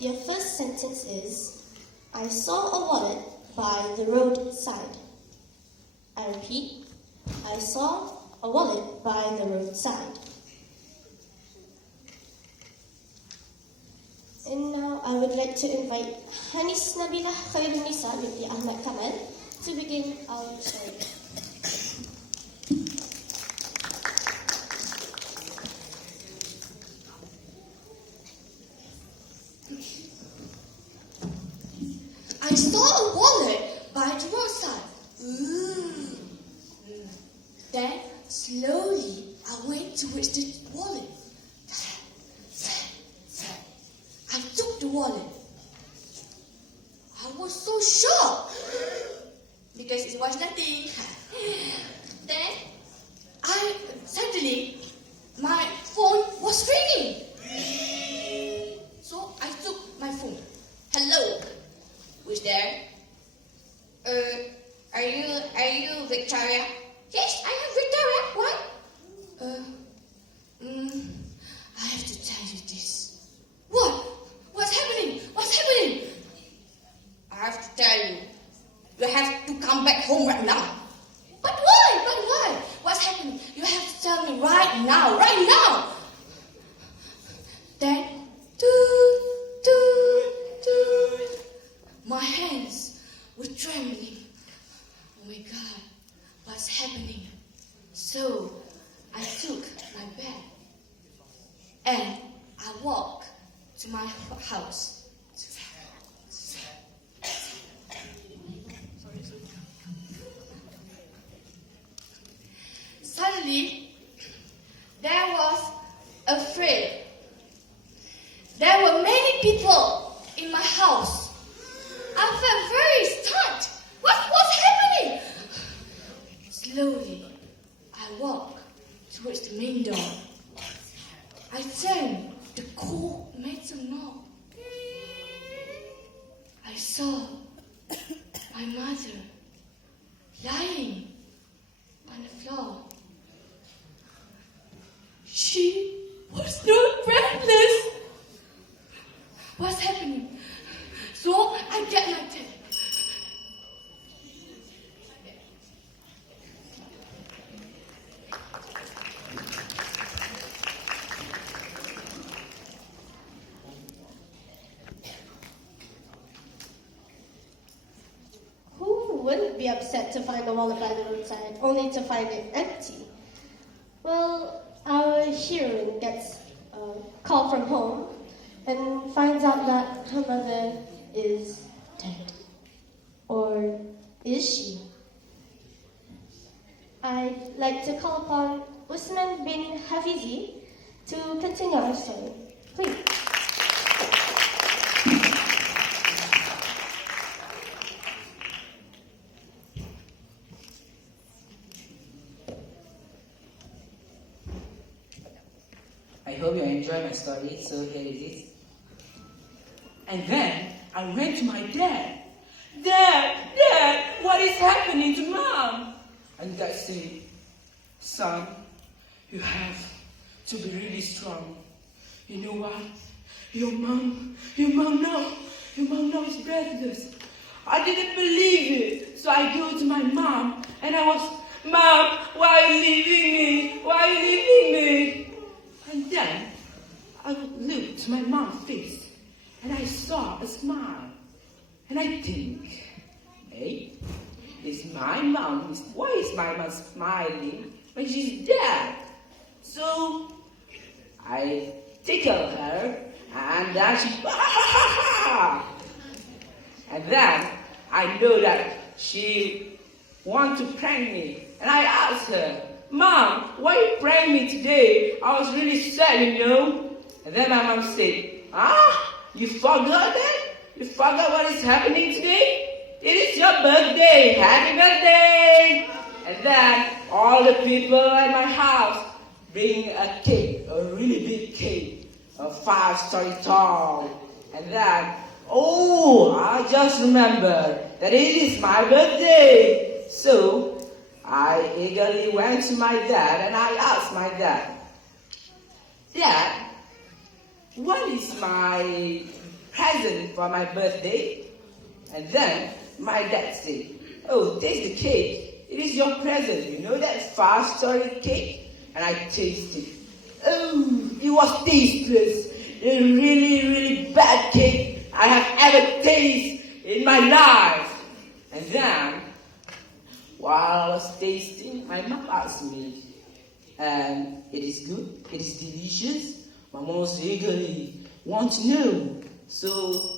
Your first sentence is, I saw a wallet by the roadside. I repeat, I saw a wallet by the roadside. And now I would like to invite Hanis Nabila Khairunisa binti Ahmad Kamal to begin our story. I saw a wallet by the roadside. Then, slowly, I went towards the wallet. I took the wallet. I was so shocked because it was nothing. Then, suddenly, my phone was ringing. So, I took my phone. Hello. Who's there? Are you Victoria? Yes, I am Victoria. What? I have to tell you this. What? What's happening? What's happening? I have to tell you. You have to come back home right now. But why? But why? What's happening? You have to tell me right now. Right now. Then, my hands were trembling. Oh my God, what's happening? So I took my bag and I walked to my house. Suddenly, there was a fray. There were many people in my house. I felt very stunned. What's happening? Slowly, I walked towards the main door. I turned the cold metal knob. I saw my mother lying on the floor. She was not breathless. What's happening? So I get my pen. Who wouldn't be upset to find a wallet by the roadside, only to find it empty? Well, our heroine gets a call from home and finds out that her mother is dead. Or is she? I'd like to call upon Usman bin Hafizi to continue our story. Please. I hope you enjoy my story, so here it is. And then I went to my dad. Dad, what is happening to Mom? And Dad said, son, you have to be really strong. You know what? Your mom now is breathless. I didn't believe it. So I go to my mom and I was, Mom, why are you leaving me? Why are you leaving me? And then I looked to my mom's face and I saw a smile. And I think, hey, why is my mom smiling when she's dead? So I tickle her and then she, and then I know that she wants to prank me. And I asked her, Mom, why you prank me today? I was really sad, you know. And then my mom said, you forgot that? You forgot what is happening today? It is your birthday. Happy birthday. And then all the people at my house bring a cake, a really big cake, a 5-story tall. And then, I just remembered that it is my birthday. So I eagerly went to my dad and I asked my dad, Dad, what is my present for my birthday. And then my dad said, oh, taste the cake. It is your present. You know that fast-storage cake? And I tasted. Oh, it was tasteless. A really, really bad cake I have ever tasted in my life. And then, while I was tasting, my mom asked me, it is good? It is delicious? My mom was eagerly want to know. So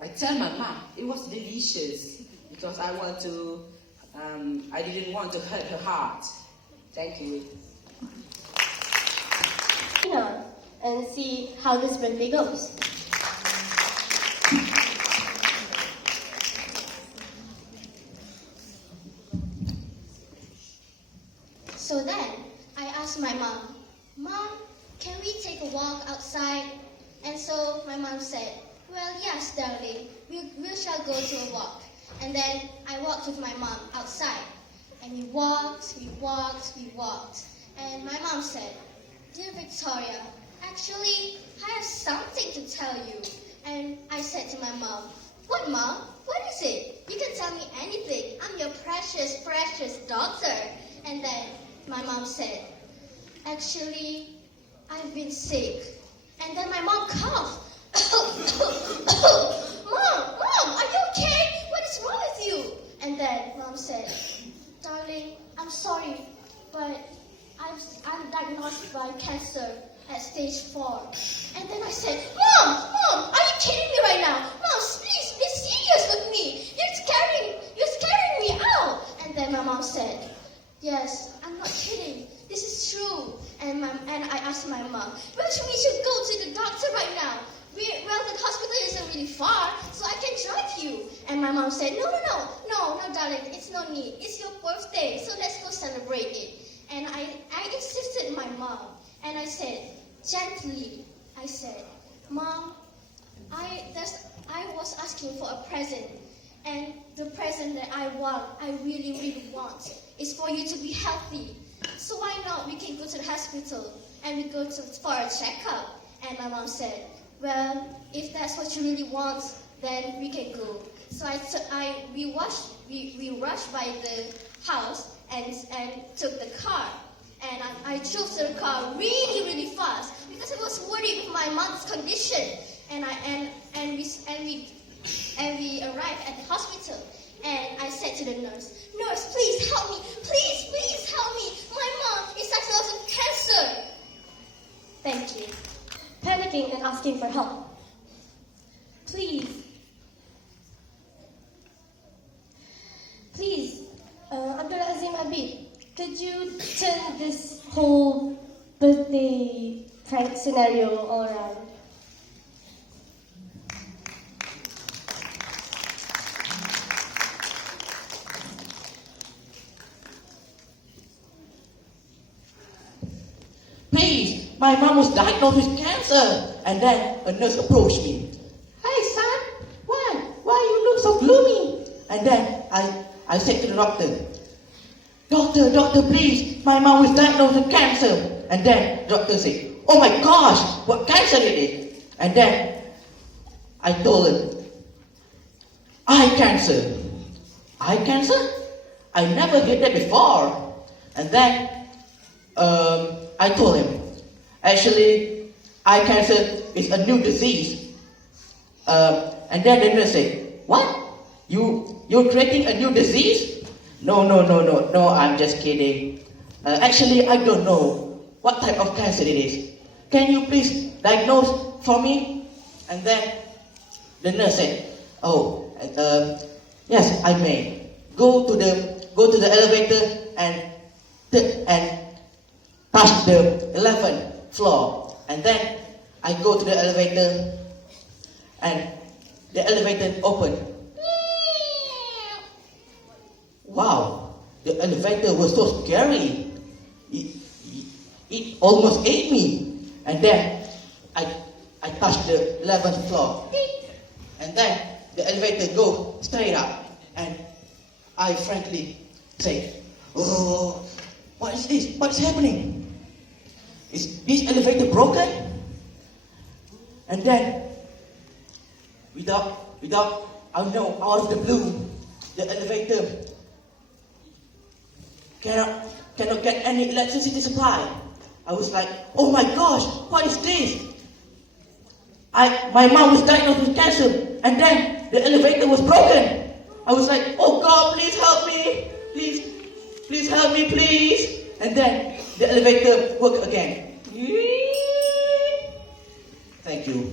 I tell my mom it was delicious because I didn't want to hurt her heart. Thank you. And see how this birthday goes. So then, I asked my mom, Mom, can we take a walk outside? And so my mom said, well, yes, darling, we shall go to a walk. And then I walked with my mom outside. And we walked. And my mom said, Dear Victoria, actually, I have something to tell you. And I said to my mom, what, Mom? What is it? You can tell me anything. I'm your precious, precious daughter. And then my mom said, actually, I've been sick. And then my mom coughed. Mom, are you okay? What is wrong with you? And then Mom said, darling, I'm sorry, but I'm diagnosed by cancer at stage 4. And then I said, Mom, are you kidding me right now? Mom, please be serious with me. You're scaring me out. And then my mom said, yes, I'm not kidding. This is true. And I asked my mom, well, we should go to the doctor right now. Well, the hospital isn't really far, so I can drive you. And my mom said, no, darling, it's no need. It's your birthday, so let's go celebrate it. And I insisted my mom. And I said, gently, Mom, I was asking for a present. And the present that I really, really want, is for you to be healthy. So why not we can go to the hospital and we go for a checkup? And my mom said, well, if that's what you really want, then we can go. So we rushed by the house and took the car. And I drove the car really, really fast because I was worried with my mom's condition. And we arrived at the hospital. And I said to the nurse, please help me. Please help me. My mom is diagnosed with cancer. Thank you. Panicking and asking for help. Please, Abdul Azim Abid, could you turn this whole birthday prank scenario all around? Please, my mom was diagnosed with cancer. And then a nurse approached me. Hey, son, why you look so gloomy? And then I said to the doctor, Doctor, please, my mom was diagnosed with cancer. And then the doctor said, oh my gosh, what cancer it is? And then I told him, eye cancer. Eye cancer? I never heard that before. And then I told him, actually, eye cancer is a new disease. And then the nurse said, what? You're creating a new disease? No, I'm just kidding. Actually, I don't know what type of cancer it is. Can you please diagnose for me? And then the nurse said, yes, I may. Go to the elevator and touch the 11th floor. And then I go to the elevator and the elevator opened. Wow, the elevator was so scary. It almost ate me. And then I touched the 11th floor. And then the elevator goes straight up. And I frankly say, oh, what is this? What's happening? Is this elevator broken? And then, without, I know, out of the blue, the elevator cannot get any electricity supply. I was like, oh my gosh, what is this? My mom was diagnosed with cancer, and then the elevator was broken. I was like, oh God, please help me. Please help me, please. And then the elevator worked again. Thank you.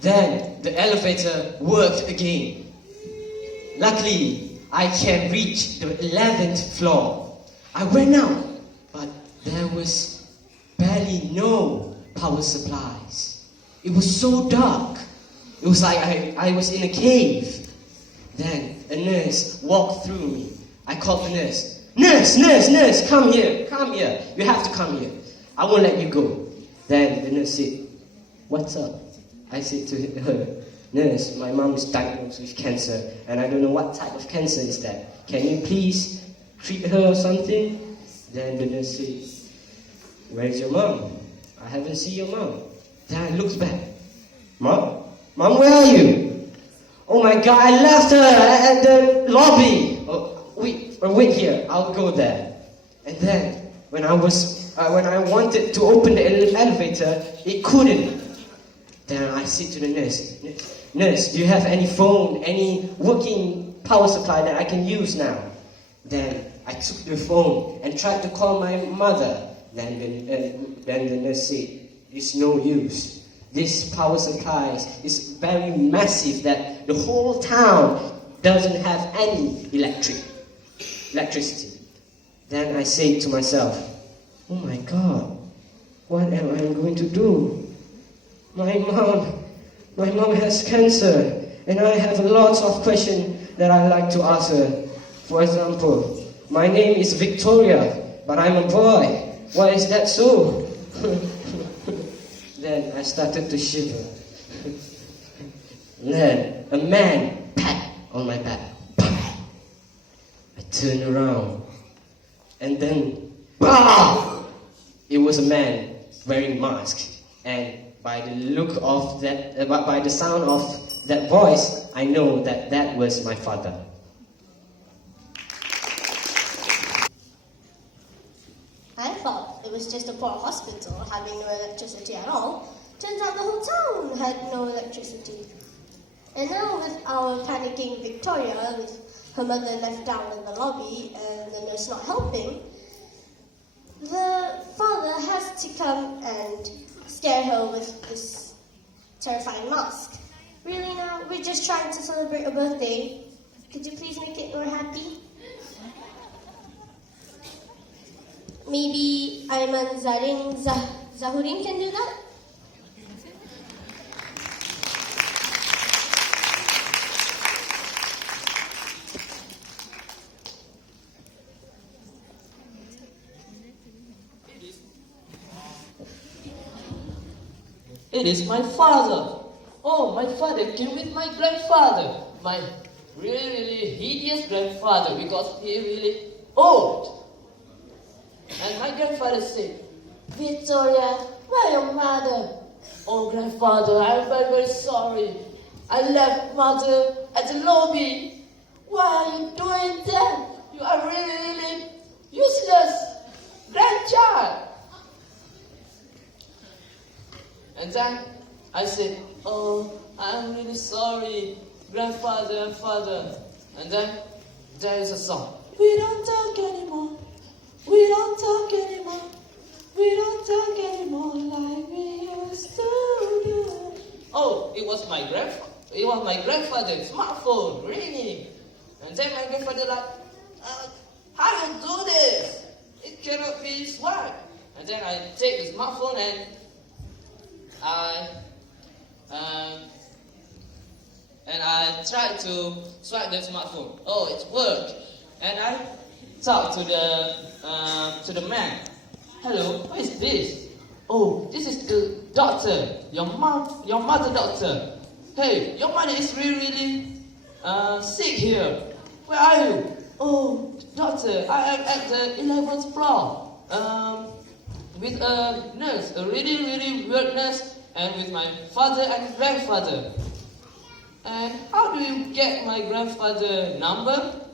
Then the elevator worked again. Luckily, I can reach the 11th floor. I went out, but there was barely no power supplies. It was so dark. It was like I was in a cave. Then a nurse walked through me. I called the nurse. Nurse, come here. You have to come here. I won't let you go. Then the nurse said, what's up? I said to her, nurse, my mom is diagnosed with cancer, and I don't know what type of cancer is that. Can you please treat her or something? Then the nurse said, where's your mom? I haven't seen your mom. Then I looked back. Mom, where are you? Oh my God, I left her at the lobby. Wait here, I'll go there. And then when I wanted to open the elevator, it couldn't. Then I said to the nurse, do you have any phone, any working power supply that I can use now? Then I took the phone and tried to call my mother. Then the nurse said, it's no use. This power supply is very massive that the whole town doesn't have any electricity. Then I said to myself, oh my God, what am I going to do? My mom has cancer, and I have lots of questions that I like to ask her. For example, my name is Victoria, but I'm a boy. Why is that so? Then I started to shiver. Then a man pat on my back. I turned around, and then, bah! It was a man wearing a mask, and by the sound of that voice, I know that was my father. I thought it was just a poor hospital having no electricity at all. Turns out the whole town had no electricity. And now with our panicking Victoria, with her mother left down in the lobby and the nurse not helping, the father has to come and scare her with this terrifying mask. Really now? We're just trying to celebrate a birthday. Could you please make it more happy? Maybe Ayman Zahurin can do that? It is my father. Oh, my father came with my grandfather. My really hideous grandfather because he really old. And my grandfather said, Victoria, where your mother? Oh, grandfather, I'm very, very sorry. I left mother at the lobby. Why are you doing that? You are really, really useless grandchild. And then I said, oh, I'm really sorry, grandfather and father. And then there is a song. We don't talk anymore. We don't talk anymore. We don't talk anymore like we used to do. Oh, it was my grandfather's smartphone ringing. And then my grandfather like, how you do this? It cannot be swiped. And then I take the smartphone and I tried to swipe the smartphone. Oh, it worked. And I talked to the man. Hello, what is this? Oh, this is the doctor. Your mother doctor. Hey, your mother is really sick here. Where are you? Oh, doctor, I am at the 11th floor. With a nurse, a really weird nurse, and with my father and grandfather. And how do you get my grandfather number?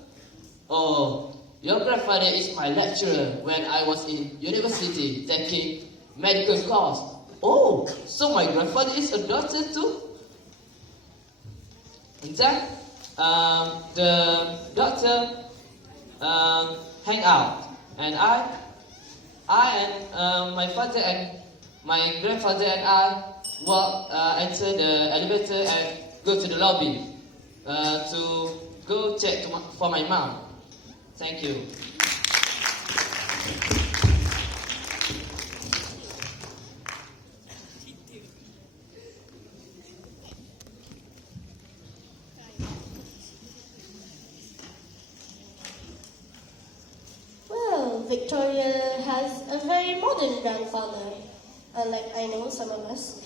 Oh, your grandfather is my lecturer when I was in university taking medical course. Oh, so my grandfather is a doctor too? And then, the doctor hang out, and I and my father and my grandfather and I enter the elevator and go to the lobby to go check for my mom. Thank you. Well, Victoria has a very modern grandfather, unlike I know some of us.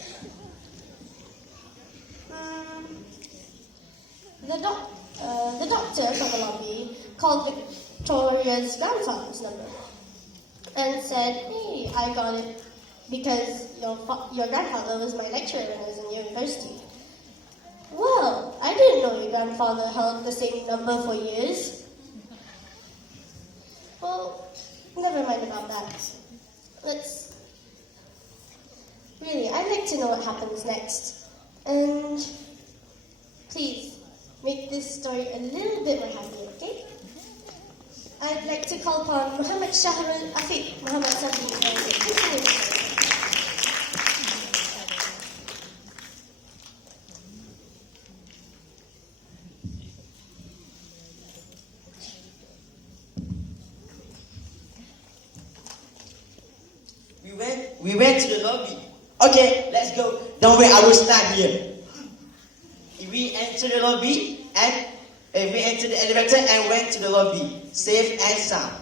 The doctor from the lobby called Victoria's grandfather's number and said, "Hey, I got it because your grandfather was my lecturer when I was in university." Well, I didn't know your grandfather held the same number for years. Well, never mind about that. I'd like to know what happens next. And please, make this story a little bit more happy, okay? I'd like to call upon Muhammad Shahrul Afiq, Muhammad Safi, and continue the story. We went to the lobby. Okay, let's go. Don't wait, I will stand here. We entered the lobby and we entered the elevator and went to the lobby, safe and sound.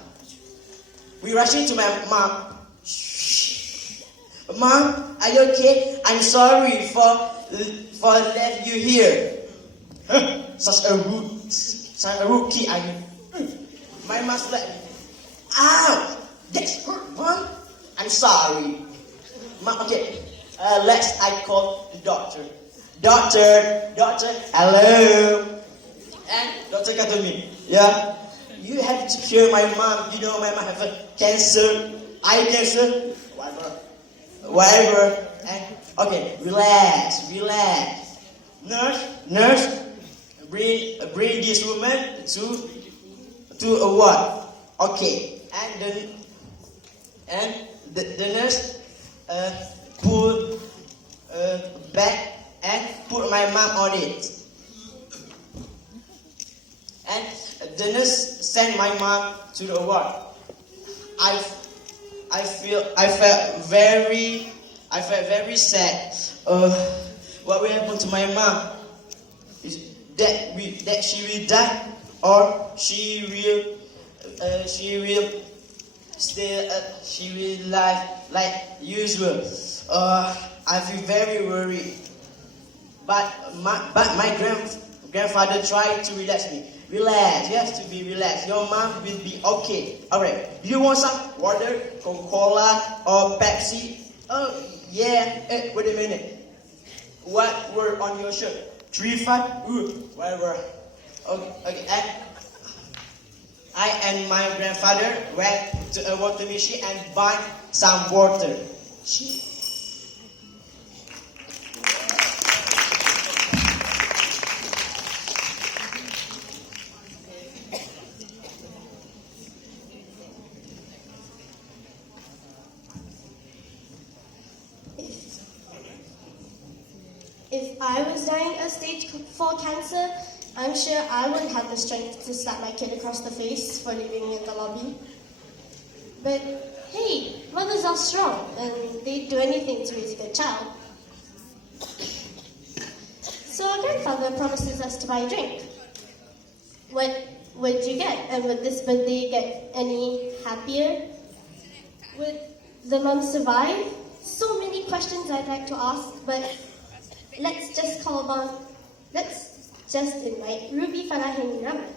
We rushed into my mom. Shh. Mom, are you okay? I'm sorry for letting you here. Such a rude kid. My mom slapped me. Ow! That's hurt, Mom. I'm sorry. Mom, okay. I call the doctor. Doctor, hello. And doctor got to me. Yeah. You have to cure my mom. You know my mom have a cancer, eye cancer, whatever. And okay, relax. Nurse, bring this woman to a ward. Okay. And the nurse pull back and put my mom on it. And the nurse sent my mom to the ward. I felt very sad. What will happen to my mom? Is that she will die, or she will live like usual. I feel very worried. But my grandfather tried to relax me. Relax, you have to be relaxed. Your mom will be okay. Alright, do you want some water, Coca-Cola, or Pepsi? Oh, yeah. Wait a minute. What were on your shirt? 3-5? Whatever. Okay. I and my grandfather went to a water machine and bought some water. If I was dying of stage 4 cancer, I'm sure I wouldn't have the strength to slap my kid across the face for leaving me in the lobby. But hey, mothers are strong and they'd do anything to raise a good child. So our grandfather promises us to buy a drink. What would you get? And would this birthday get any happier? Would the mom survive so many questions I'd like to ask, but let's just invite Ruby Falahin Raman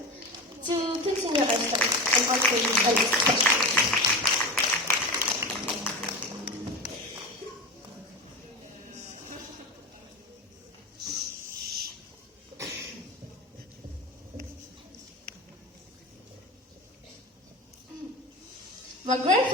to continue our studies and answer these earliest questions. My grandfather